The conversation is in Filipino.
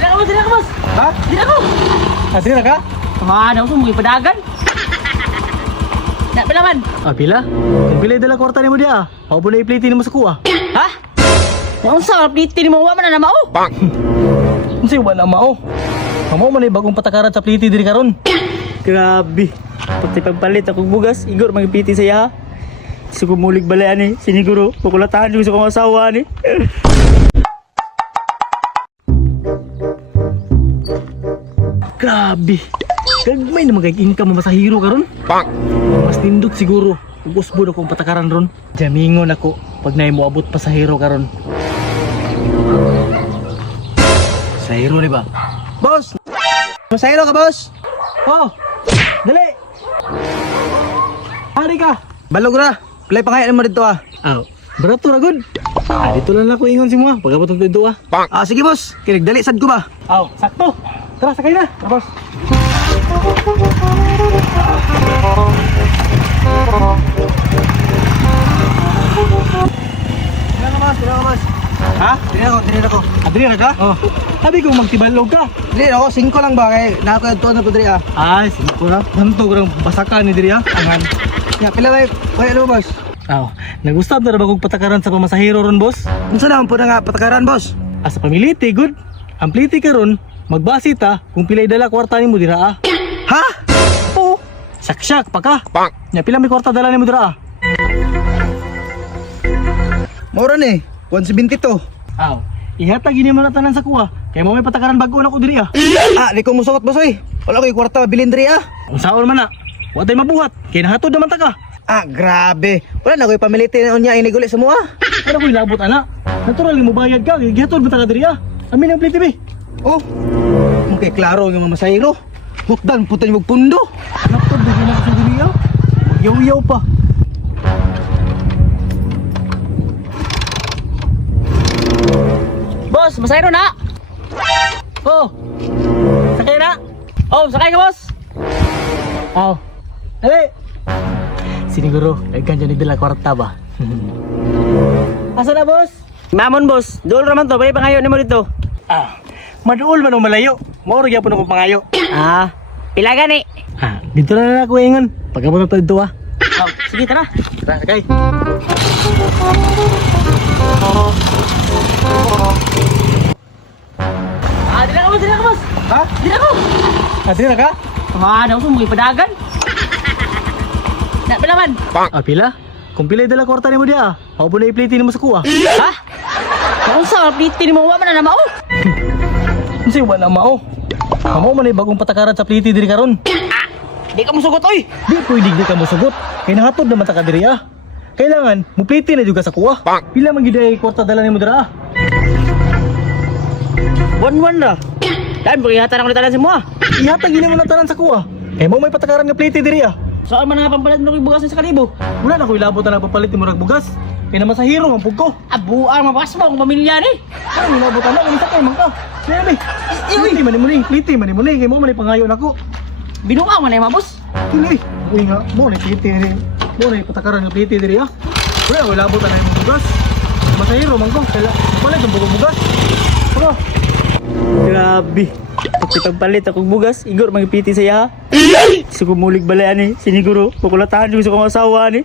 Dili na ka, boss. Ha? Dili na ko. Sige na ka? Ano ko mga padagan? Na pila man? Pila? Kung pila dala kwarta nimo dia, mao po na i-plate nimo sa kuha. Ha? Naon sa pliti ni mo wa man na mao? Unsa wala mao? Mao man ay bagong patakaran sa plate diri karon. Grabe. Pati pagpalit akong bugas, igor magpiti saya. Suko mulig balayan ni, siniguro, pukulatahan yung sa kong asawa ni. Grabe. Gagmay na magag-income mo sa hero karon. Mas tindot siguro. Ugusbo na kong patakaran ron. Jamingon ako pag na mo abot pa sa hero karon. Sa hero ni ba? Boss! Sa hero ka, boss? Oh! Dali! Hari ka! Balog na! Play pa kaya mo dito ah. Barato ra good. Dito lang ako ingon si mo pagabot ng dito sige boss. Kinig dali sad ko ba? Sakto. Tara sakay na. Tara boss. Tira ka mas. Ha? Tira ko. Diri na ka? Sabi ko magtibalog ka. Diri ako 5 lang ba kay nakakadto na ko diri 5 na. Tanto ko basakan ni diri Angan. Ya, pila ba? Ano boss? Nag-usap na ba kong patakaran sa pamasahero ron, boss? Unsa naman po na nga patakaran, boss? Sa pamiliti, good. Ang pliti ka ron, magbasi ta kung pilay dala kwarta ni mo dira Ha? Oo. Saksak pa ka. Nya pila may kwarta dala ni mo dira Mura ni, 172. Ihatag ini mo na tanan sa kuha. Kaya mo may patakaran bago na ko diri di ko musuot, boss oy. Wala ko kwarta bilin diri Unsaon man na? Wa tay mabuhat. Kaya nahatod naman ta ka. Grabe. Wala na ko'y pamiliti na unya iniguli sa mua. Ano ko'y labot, ana? Natural mo bayad ka. Gihatod mo ta ka diri Amin ang pliti, be. Okay, klaro yung mga masahiro. Hukdan, puta niyo magpundo. Laptop, di na sa diri Yaw-yaw pa. Boss, masayro na. Sakay na. Sakay ka, boss. Dali. Siniguro, nagkan dyan nagdala kwarta ba? Asa na, boss? Mamon, boss. Dool raman to, pwede pangayo ni mo dito. Maduol man o malayo. Mauro gyapon ako pangayo. Pila gani? Dito na ako ingon. Pagkabot na to dito Sige, tara. Tara, sakay. Dili na ka, boss. Ha? Dili na ko. Dili na ka? Ano ko mga padagan? Na pila man? Pila? Kung pila dala kwarta nimo dia, mao po na i-plate nimo sa kuha. Ha? Naon sa pliti ni mo wa man na mao? Unsa wala mao? Mao man ay bagong patakaran sa plate diri karon. Di ka musugot oy. Di pwede di ka mosugot. Kay nahatod naman ta ka diri Kailangan mo plate na juga sa kuha. Pila man gid ay kwarta dala nimo dira 1-1 na. Dahil pagihatan ako ni talan si mo Ihatag gini mo na tanan sa kuha. Mao may patakaran nga plate diri Saan man nga pampalit mo bugas sa kalibo? Wala na ko'y labot na nagpapalit ni Murag bugas. Kaya naman sa hero ang pugko. Abuang mabakas mo akong pamilya ni. Ano labot na isa kay mangka. Sabi, pliti man ni pliti man ni kay mo man pangayo nako. Binuang man na yung mabos. Kini, uy nga, mo na pliti ni. Mo na patakaran nga pliti diri Wala ko'y labot na yung bugas. Sa hero mangko, kaya palit ang bugas. Ano? Grabe. Pati pagpalit akong bugas, igor magpiti saya. Suko mulig balayan ni, siniguro, pukulatahan yung sa kong asawa ni.